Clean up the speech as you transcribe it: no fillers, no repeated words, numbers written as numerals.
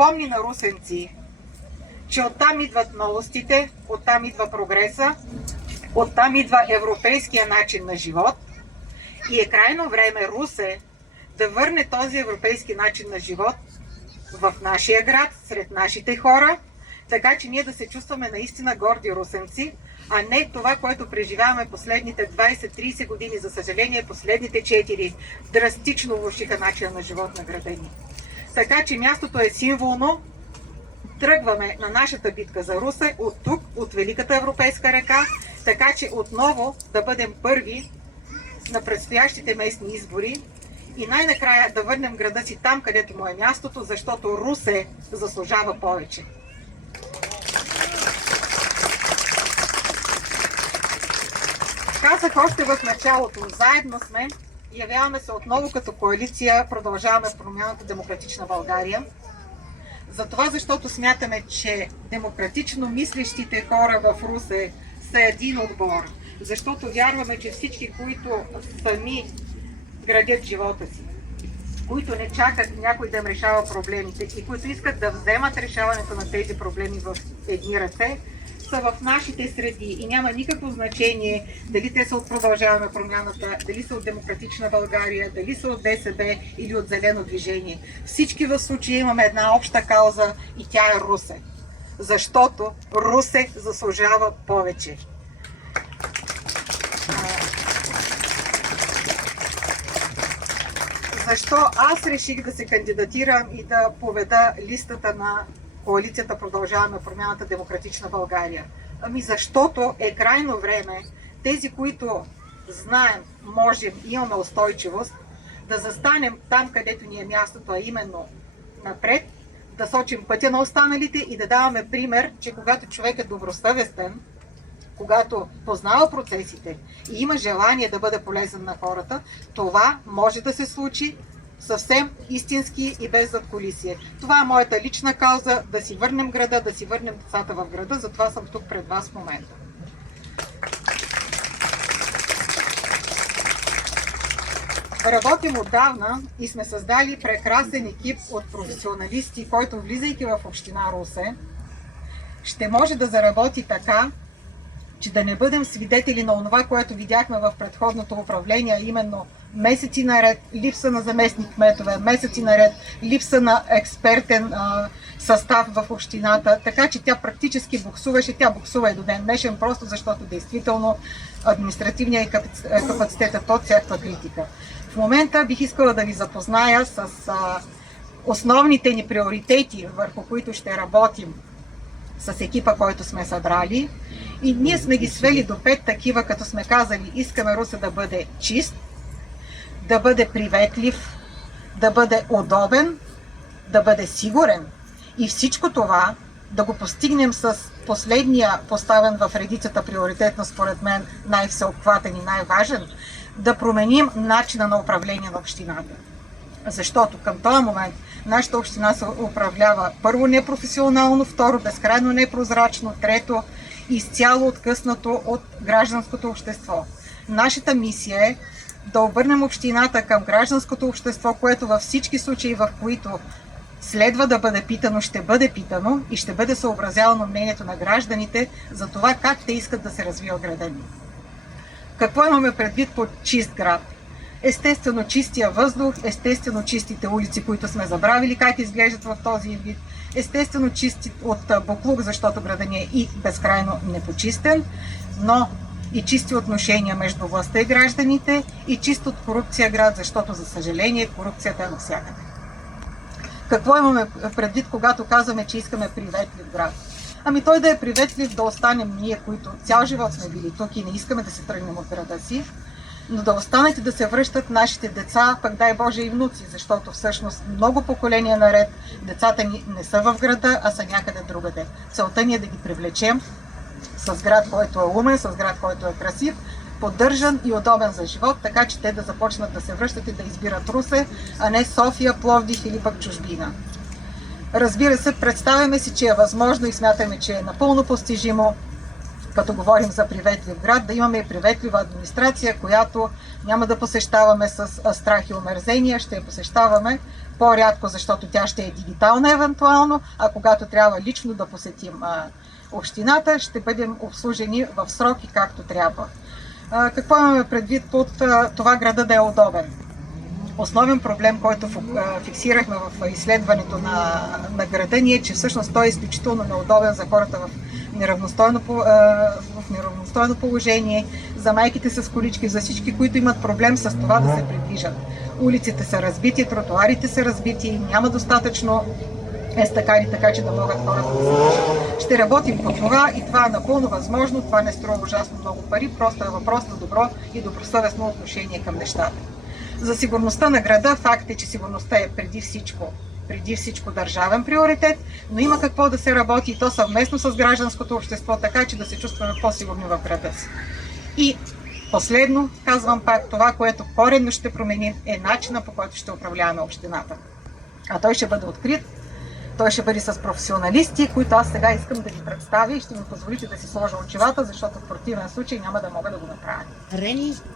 напомни на русенци, че оттам идват новостите, оттам идва прогреса, оттам идва европейския начин на живот и е крайно време Русе да върне този европейски начин на живот в нашия град, сред нашите хора, така че ние да се чувстваме наистина горди русенци, а не това, което преживяваме последните 20-30 години. За съжаление, последните 4 драстично влошиха начина на живот на града ни. Така че мястото е символно. Тръгваме на нашата битка за Русе от тук, от Великата Европейска река, така че отново да бъдем първи на предстоящите местни избори и най-накрая да върнем града си там, където му е мястото, защото Русе заслужава повече. Казах още в началото, заедно сме, явяваме се отново като коалиция, продължаваме промяната Демократична България. Затова, защото смятаме, че демократично мислещите хора в Русе са един отбор. Защото вярваме, че всички, които сами градят живота си, които не чакат някой да им решава проблемите и които искат да вземат решаването на тези проблеми в едни ръце, са в нашите среди и няма никакво значение дали те са от Продължаваме промяната, дали са от Демократична България, дали са от ДСБ или от Зелено движение. Всички в случая имаме една обща кауза и тя е Русе. Защото Русе заслужава повече. Защо аз реших да се кандидатирам и да поведа листата на коалицията Продължаваме промяната Демократична България? Ами защото е крайно време тези, които знаем, можем, имаме устойчивост, да застанем там, където ни е мястото, а именно напред, да сочим пътя на останалите и да даваме пример, че когато човек е добросъвестен, когато познава процесите и има желание да бъде полезен на хората, това може да се случи съвсем истински и без задкулисие. Това е моята лична кауза, да си върнем града, да си върнем децата в града, затова съм тук пред вас в момента. Работим отдавна и сме създали прекрасен екип от професионалисти, който, влизайки в община Русе, ще може да заработи така, че да не бъдем свидетели на онова, което видяхме в предходното управление, именно месеци наред липса на заместник кметове, месеци наред липса на експертен състав в общината, така че тя практически буксуваше, тя буксува и до ден днешен, просто защото действително административният капацитет е под всякаква критика. В момента бих искала да ви запозная с основните ни приоритети, върху които ще работим с екипа, който сме събрали. И ние сме ги свели до 5 такива, като сме казали, искаме Русе да бъде чист, да бъде приветлив, да бъде удобен, да бъде сигурен. И всичко това да го постигнем с последния поставен в редицата приоритетно, според мен, най-всеобхватен и най-важен, да променим начина на управление на общината. Защото към този момент нашата община се управлява първо непрофесионално, второ безкрайно непрозрачно, трето изцяло откъснато от гражданското общество. Нашата мисия е да обърнем общината към гражданското общество, което във всички случаи, в които следва да бъде питано, ще бъде питано и ще бъде съобразявано мнението на гражданите за това как те искат да се развива града ни. Какво имаме предвид под чист град? Естествено чистия въздух, естествено чистите улици, които сме забравили как изглеждат в този вид, естествено чисти от боклук, защото града ни е и безкрайно непочистен, но и чисти отношения между властта и гражданите и чист от корупция град, защото за съжаление корупцията е навсякъде. Какво имаме предвид, когато казваме, че искаме приветлив град? Ами той да е приветлив, да останем ние, които цял живот сме били тук и не искаме да се тръгнем от града си, но да останат и да се връщат нашите деца, пък дай Боже и внуци, защото всъщност много поколения наред децата ни не са в града, а са някъде другаде. Целта ни е да ги привлечем с град, който е умен, с град, който е красив, поддържан и удобен за живот, така че те да започнат да се връщат и да избират Русе, а не София, Пловдив или пък чужбина. Разбира се, представяме си, че е възможно и смятаме, че е напълно постижимо като говорим за приветлив град, да имаме и приветлива администрация, която няма да посещаваме с страх и омерзение, ще я посещаваме по-рядко, защото тя ще е дигитална евентуално, а когато трябва лично да посетим общината, ще бъдем обслужени в срок и както трябва. Какво имаме предвид под това града да е удобен? Основен проблем, който фиксирахме в изследването на града ни е, че всъщност той е изключително неудобен за хората в неравностойно положение, за майките с колички, за всички, които имат проблем с това да се придвижат. Улиците са разбити, тротуарите са разбити, няма достатъчно естакади, така че да могат хората да се движат. Ще работим по това и това е напълно възможно, това не струва ужасно много пари, просто е въпрос на добро и добросъвестно отношение към нещата. За сигурността на града, факт е, че сигурността е преди всичко държавен приоритет, но има какво да се работи и то съвместно с гражданското общество, така че да се чувстваме по-сигурни в града си. И последно, казвам пак, това, което коренно ще променим, е начина, по който ще управляваме общината. А той ще бъде открит, той ще бъде с професионалисти, които аз сега искам да ви представя и ще ми позволите да си сложа очилата, защото в противен случай няма да мога да го направя. Рени,